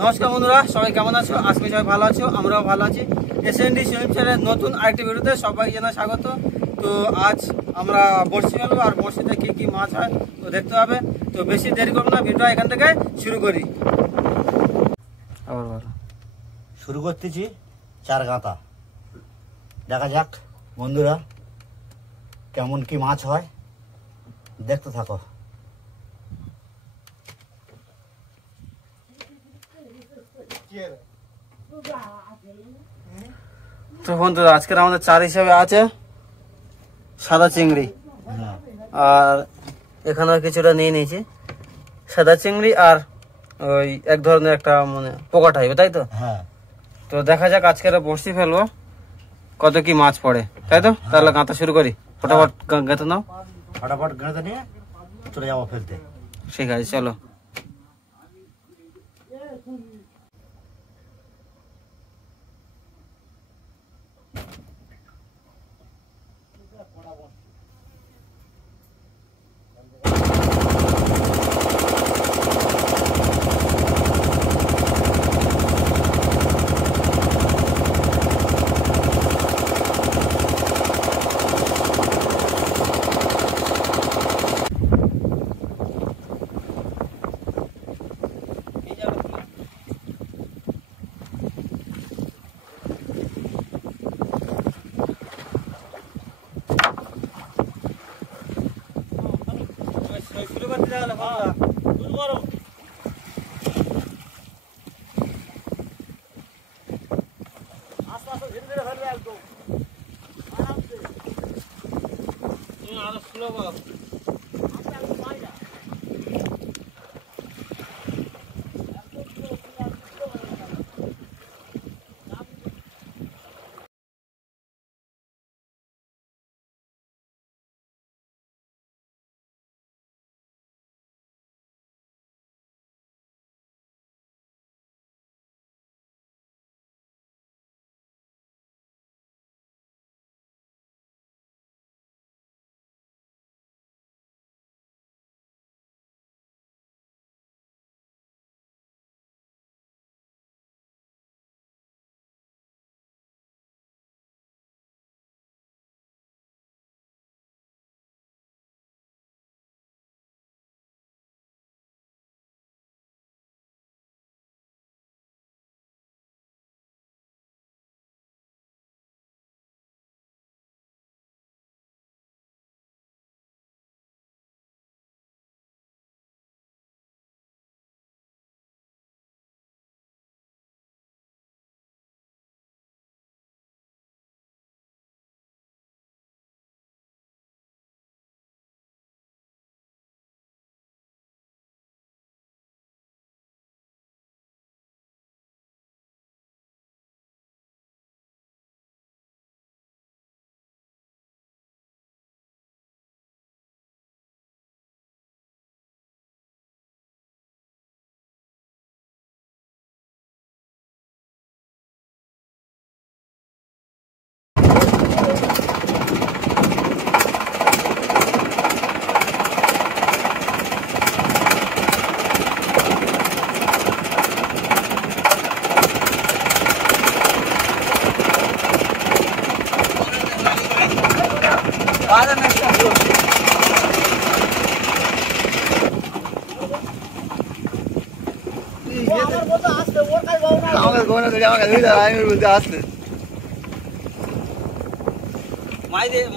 নমস্কার বন্ধুরা, সবাই কেমন আছো? আজকে সবাই ভালো আছো, আমরাও ভালো আছি। এসএনডি সুইমিং চ্যানেলের নতুন আরেকটি ভিডিওতে সবাই জানাই স্বাগত। তো আজ আমরা বড়শি ফেলবো, আর বড়শিতে কী কী মাছ হয় তো দেখতে হবে। তো বেশি দেরি করবো না, ভিডিও এখান থেকে শুরু করি। শুরু করতেছি 4 গাঁতা। দেখা যাক বন্ধুরা কেমন কি মাছ হয়, দেখতে থাকো। তো বন্ধুরা, আজকের আমাদের চার হিসাবে আছে সাদা চিংড়ি, আর এখানেও কিছুটা নিয়ে নিয়েছি সাদা চিংড়ি, আর ওই এক ধরনের একটা মানে পোকা টাইপের, তাই তো? হ্যাঁ, তো দেখা যাক আজকের বড়শি ফেলবো কত কি মাছ পড়ে, তাই তো? তাহলে গাঁথা শুরু করি, ফটাফট গেঁথে নাও। ফটাফট গাঁথা নিয়ে চলে যাবো ফেলতে। ঠিক আছে, চলো।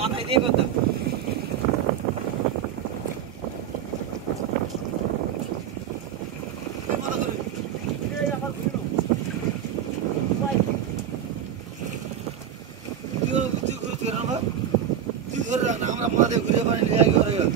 মাথায় দিয়ে করতে আমরা মাথায় ঘুরে পানি ঘুরে গেল।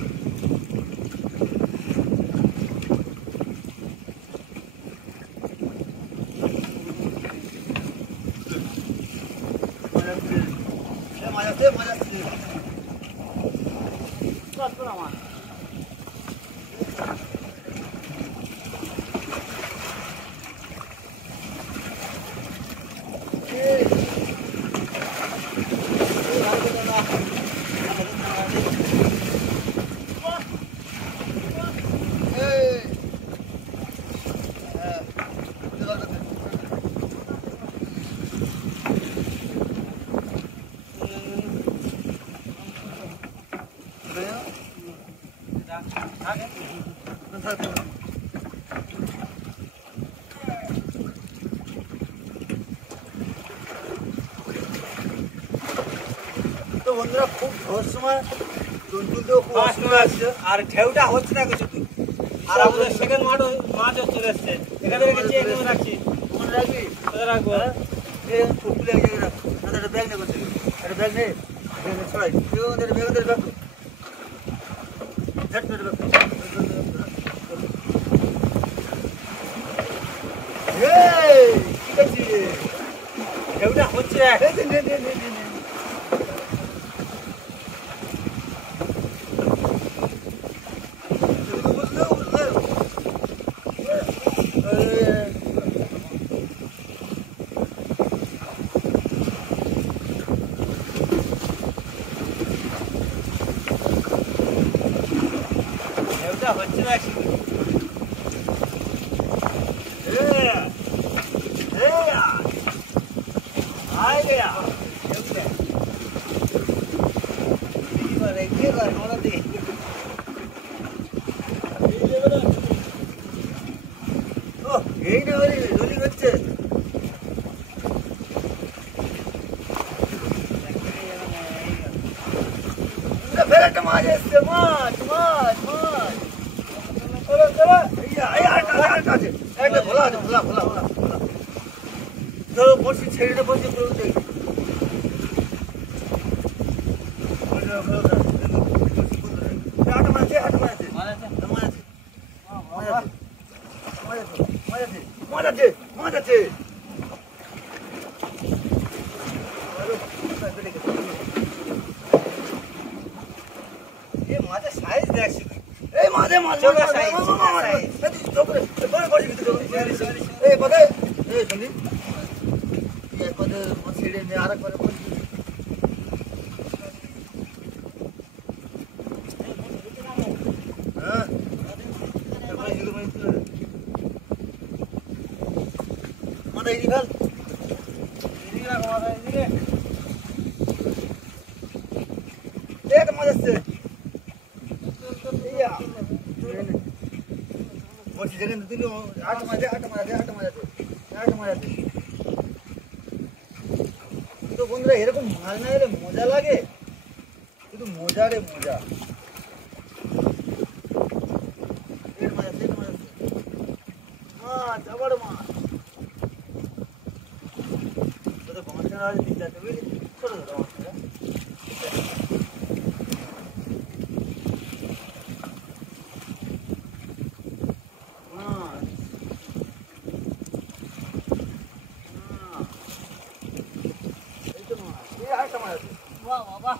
বন্ধুরা খুব ঝড় সময় তুলতেও খুব অসুবিধা হচ্ছে। আর ঢেউটা হচ্ছে না কিছু। আর আমাদের সেকেন্ড মাছ চলে এসছে। এখানে রেখেছি, এখানে রাখছি। মনে রাখবি? কোথায় রাখবো? ফুটগুলো এক জায়গায় রাখ। একটা ব্যাগ নেই করতে, একটা ব্যাগ নেই, ছড়াই ব্যাগ ব্যাগ ঝট করে ব্যাগ। ঠিক আছে, ঢেউটা হচ্ছে। ঢেউটা হচ্ছে না শুধু। এই না হলে রোলিং হচ্ছে। ফের একটা মাছ এসছে, মাছ মাছ মাছ। একটা ভোলা আছে, ভোলা ভোলা ভোলা ভোলা। তো বসি ছেড়ে বসে পুরো দেখি। হাঁটা মাছ আছে, মাছ আছে, মাছ আছে, মাছ আছে, মাছ আছে। এই মাছের সাইজ দেখ শুধু। এই মাঝে মাঝে ছোট size, ছোট size। এই কোথায় এই সন্দীপ এই কোথায় ছেড়ে নিয়ে আর একবার হ্যাঁ মাথা এই ফেল এদিকে রাখো, মাথা এদিকে। একটা মাছ আসছে। বলছি যেখানে তুলি আট মাঝে আট মাঝে আট মাঝে আট মাঝে। তো বন্ধুরা এরকম মাছ না এলে মজা লাগে, শুধু মজা রে মজা। মাছ আবার মাছ বাঁচা আছে তিন চারটে বুঝলি, ছোট ছোট বাঁচা। বাহ বাবা,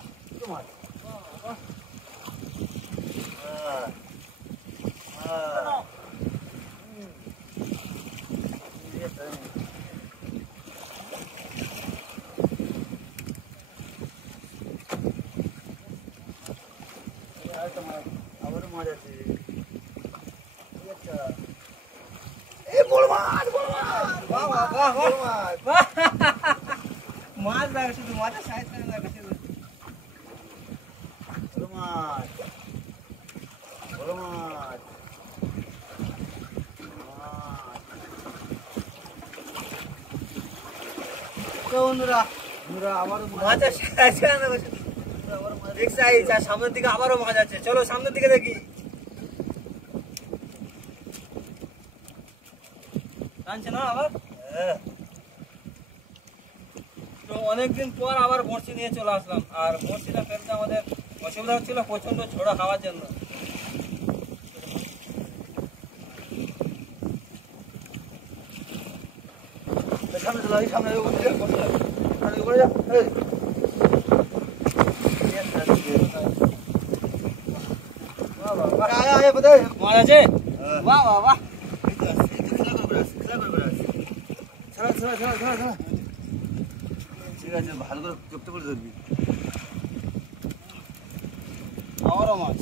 আবার মাছ আছে। এই বড় মাছ, বড় মাছ, বাহ বাহ বাহ বড় বাহ। মাছ। মাছ দেখ শুধু, মাছের সাইজ দেখ শুধু। বড় মাছ, বড় মাছ, তো বন্ধুরা, আবার মাছের সাইজ দেখো শুধু। Big size. আর সামনের দিকে আবারও মাছ আছে। চলো সামনের দিকে দেখি। টানছে না আবার? তো অনেকদিন পর আবার বড়শি নিয়ে চলে আসলাম। আর বড়শিটা ফেলতে আমাদের অসুবিধা হচ্ছিল প্রচন্ড ঝোড়া খাওয়ার জন্য। সামনে চলো, এই সামনে ওখানে যা, ওখানে যা, এই। আয়, আয়, কোথায়? মাছ আছে? বাহ বাহ বাহ। এই তো আছে, এই তো খেলা করে বেড়াস, খেলা করে বেড়াস। ছাড়া, ছাড়া, ছাড়া, ছাড়া, ছাড়া। ঠিক আছে, ভালো করে জপ্ত করে ধরবি। আবারও মাছ।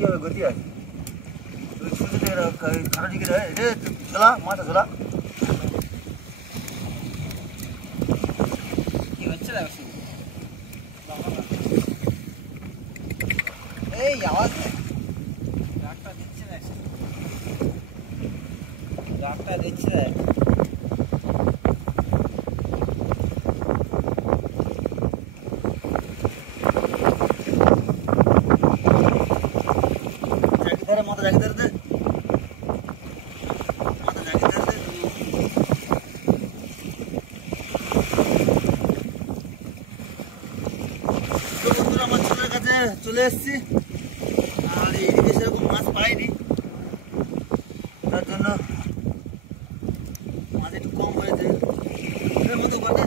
কি হবে গতি আছে ওই ছোট থেকে খাটা দিকে রে ঝোলা মাথা ঝোলা কি হচ্ছে দেখো শুধু এই আওয়াজ রাগটা দিচ্ছে না রাগটা দিচ্ছে মাথা জাগি ধরে দে মাথা জাগি ধরে দে তো বন্ধুরা আমার ছোটের কাছে চলে এসেছি আর এইদিকে সেরকম মাছ পাইনি তার জন্য মাছ একটু কম হয়েছে এর মতো ওখানে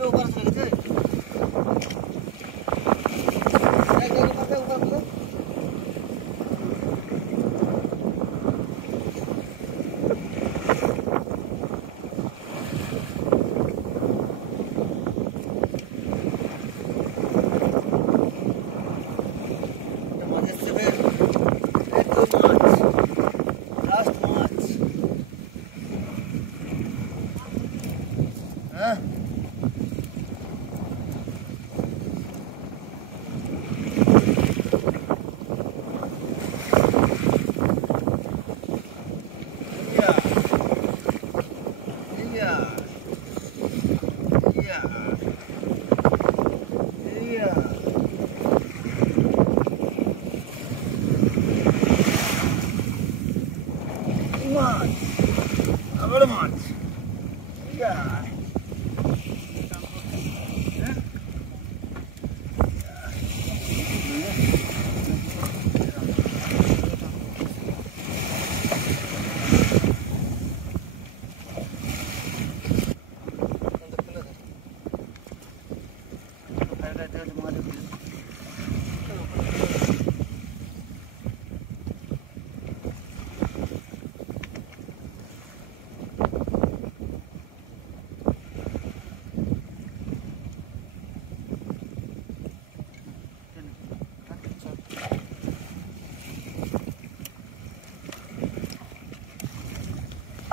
ওখানে চলে গেছে Agora mate.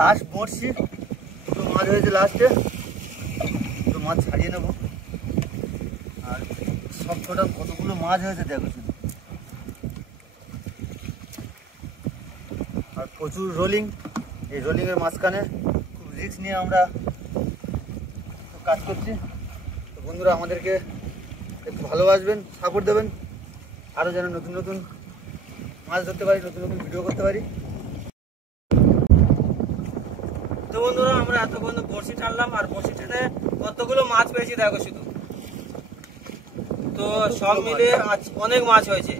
লাস্ট বড়শি দুটো মাছ হয়েছে লাস্টে দুটো মাছ ছাড়িয়ে নেবো আর সব কটা কতগুলো মাছ হয়েছে দেখো শুধু আর প্রচুর রোলিং এই রোলিংয়ের মাঝখানে খুব রিস্ক নিয়ে আমরা কাজ করছি তো বন্ধুরা আমাদেরকে একটু ভালোবাসবেন সাপোর্ট দেবেন আরও যেন নতুন নতুন মাছ ধরতে পারি নতুন নতুন ভিডিও করতে পারি তো বন্ধুরা আমরা এতক্ষণ বড়শি টানলাম আর বড়শি টেনে কতগুলো মাছ পেয়েছি দেখো শুধু তো সব মিলে আজ অনেক মাছ হয়েছে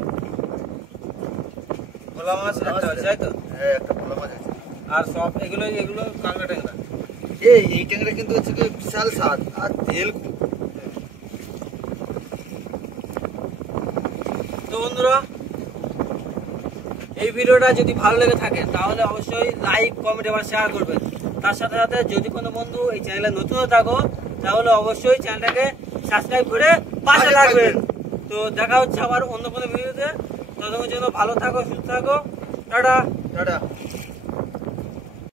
ভোলা মাছ একটা হয়েছে তাই তো হ্যাঁ একটা ভোলা মাছ আছে আর সব এগুলো কাঁকড়া ট্যাংরা এই ট্যাংরা কিন্তু হচ্ছে কি বিশাল স্বাদ আর তেল খুব তো বন্ধুরা এই ভিডিওটা যদি ভালো লেগে থাকে তাহলে অবশ্যই লাইক কমেন্ট এবং শেয়ার করবেন তার সাথে সাথে যদি কোনো বন্ধু এই চ্যানেলে নতুন থাকো তাহলে অবশ্যই চ্যানেলটাকে সাবস্ক্রাইব করে পাশে থাকবেন তো দেখা হচ্ছে আবার অন্য কোনো ভিডিওতে ততক্ষণের জন্য ভালো থাকো সুস্থ থাকো টাটা টাটা